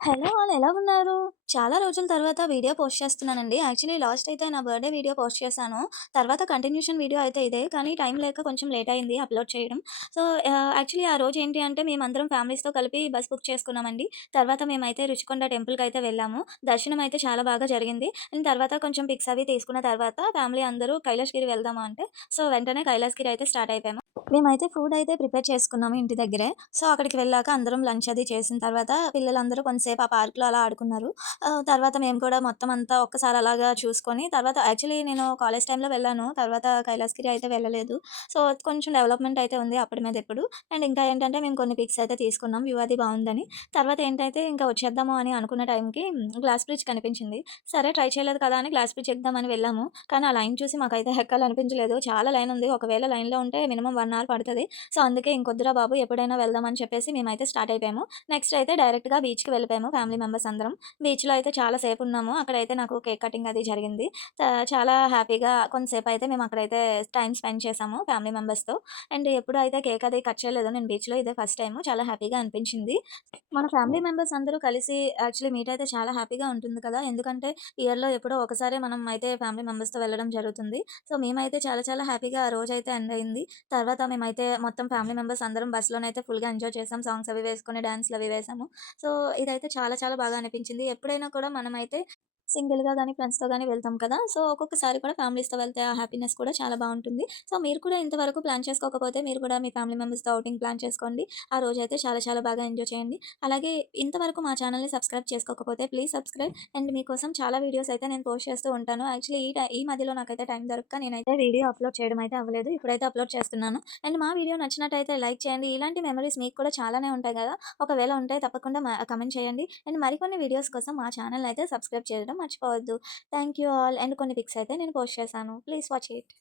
Hello! All ఎలా ఉన్నారు? చాలా రోజుల తర్వాత వీడియో పోస్ట్ చేస్తున్నానండి. యాక్చువల్లీ లాస్ట్ అయితే నా బర్త్‌డే వీడియో పోస్ట్ చేశాను. తర్వాత కంటిన్యూషన్ వీడియో అయితే ఇదే. కానీ టైం లేక కొంచెం లేట్ అయింది అప్‌లోడ్ చేయడం. సో, యాక్చువల్లీ ఆ రోజు ఏంటి అంటే మేమందరం ఫ్యామిలీస్‌తో కలిపి బస్ బుక్ చేసుకున్నామండి. తర్వాత మేమైతే రుషికొండ టెంపుల్‌కైతే వెళ్ళాము. దర్శనం అయితే చాలా బాగా జరిగింది. అండ్ తర్వాత కొంచెం పిక్స్ అవి తీసుకున్న తర్వాత ఫ్యామిలీ అందరూ కైలాసగిరి వెళ్దామా అంటే, సో, వెంటనే కైలాసగిరి అయితే స్టార్ట్ అయిపోయాము. మేమైతే ఫుడ్ అయితే ప్రిపేర్ చేసుకున్నాము ఇంటి దగ్గరే. సో, అక్కడికి వెళ్ళాక అందరం లంచ్ అది చేసిన తర్వాత పిల్లలందరూ కొంతసేపు ఆ పార్క్‌లో అలా ఆడుకున్నారు. తర్వాత మేము కూడా మొత్తం అంతా ఒక్కసారి అలాగా చూసుకొని తర్వాత యాక్చువల్లీ నేను కాలేజ్ టైమ్‌లో వెళ్ళాను. తర్వాత కైలాసగిరి అయితే వెళ్ళలేదు. సో, కొంచెం డెవలప్‌మెంట్ అయితే ఉంది అప్పటి మీద ఇప్పుడు. అండ్ ఇంకా ఏంటంటే మేము కొన్ని పిక్స్ అయితే తీసుకున్నాం. వ్యూ అది బావుందని. తర్వాత ఏంటైతే ఇంకా వచ్చేద్దాము అని అనుకున్న టైంకి గ్లాస్ బ్రిడ్జ్ కనిపించింది. సరే ట్రై చేయలేదు కదా అని గ్లాస్ బ్రిడ్జ్ ఎక్కుదామని వెళ్ళాము. కానీ ఆ లైన్ చూసి మాకైతే ఎక్కాలనిపించలేదు. చాలా లైన్ ఉంది. ఒకవేళ లైన్‌లో ఉంటే మినిమమ్ 1 అవర్ పడతది. సో, అందుకే ఇంకొద్దురా బాబు ఎప్పుడైనా వెళ్దాం అని చెప్పేసి మేమైతే స్టార్ట్ అయిపోయాము. నెక్స్ట్ అయితే డైరెక్ట్‌గా బీచ్‌కి వెళ్ళిపోయాము ఫ్యామిలీ మెంబర్స్ అందరం. బీచ్‌లో అయితే చాలా సేపు ఉన్నాము. అక్కడైతే నాకు కేక్ కటింగ్ అది జరిగింది. చాలా హ్యాపీగా కొంతసేపయితే మేము అక్కడైతే టైమ్ స్పెండ్ చేశాము ఫ్యామిలీ మెంబర్స్‌తో. అండ్ ఎప్పుడు అయితే కేక్ అది కట్ చేయలేదు నేను బీచ్‌లో ఇదే ఫస్ట్ టైము. చాలా హ్యాపీగా అనిపించింది. మన ఫ్యామిలీ మెంబర్స్ అందరూ కలిసి యాక్చువల్లీ మీట్ అయితే చాలా హ్యాపీగా ఉంటుంది కదా! ఎందుకంటే ఇయర్‌లో ఎప్పుడో ఒకసారి మనం అయితే ఫ్యామిలీ మెంబర్స్‌తో వెళ్ళడం జరుగుతుంది. సో, మేమైతే చాలా చాలా హ్యాపీగా ఆ రోజైతే ఎండ్ అయింది. తర్వాత మేమైతే మొత్తం ఫ్యామిలీ మెంబర్స్ అందరం బస్‌లోనైతే ఫుల్‌గా ఎంజాయ్ చేసాం. సాంగ్స్ అవి వేసుకొని డాన్స్‌లవి వేసాము. సో, ఇదైతే చాలా చాలా బాగా అనిపించింది. ఎప్పుడైనా కూడా మనమైతే సింగిల్‌గా గానీ, ఫ్రెండ్స్‌తో గానీ వెళ్తాం కదా! సో, ఒక్కొక్కసారి కూడా ఫ్యామిలీస్‌తో వెళ్తే ఆ హ్యాపీనెస్ కూడా చాలా బావుంటుంది. సో, మీరు కూడా ఇంతవరకు ప్లాన్ చేసుకోకపోతే మీరు కూడా మీ ఫ్యామిలీ మెంబర్స్‌తో ఔటింగ్ ప్లాన్ చేసుకోండి. ఆ రోజైతే చాలా చాలా బాగా ఎంజాయ్ చేయండి. అలాగే ఇంతవరకు మా ఛానెల్‌ని సబ్స్క్రైబ్ చేసుకోకపోతే ప్లీజ్ సబ్స్క్రైబ్. అండ్ మీకోసం చాలా వీడియోస్ అయితే నేను పోస్ట్ చేస్తూ ఉంటాను. యాక్చువల్లీ ఈ మధ్యలో నాకైతే టైం దొరక్క నేనైతే వీడియో అప్‌లోడ్ చేయడం అయితే అవ్వలేదు. ఇప్పుడైతే అప్‌లోడ్ చేస్తున్నాను. అండ్ మా వీడియో నచ్చినట్టయితే లైక్ చేయండి. ఇలాంటి మెమోరీస్ మీకు కూడా చాలానే ఉంటాయి గదా! ఒకవేళ ఉంటే తప్పకుండా కమెంట్ చేయండి. అండ్ మరికొన్ని వీడియోస్ కోసం మా ఛానెల్‌ని అయితే సబ్స్క్రైబ్ చేయడం మర్చిపోవద్దు. Thank you all. అండ్ కొన్ని పిక్స్ అయితే నేను పోస్ట్ చేశాను. Please watch it.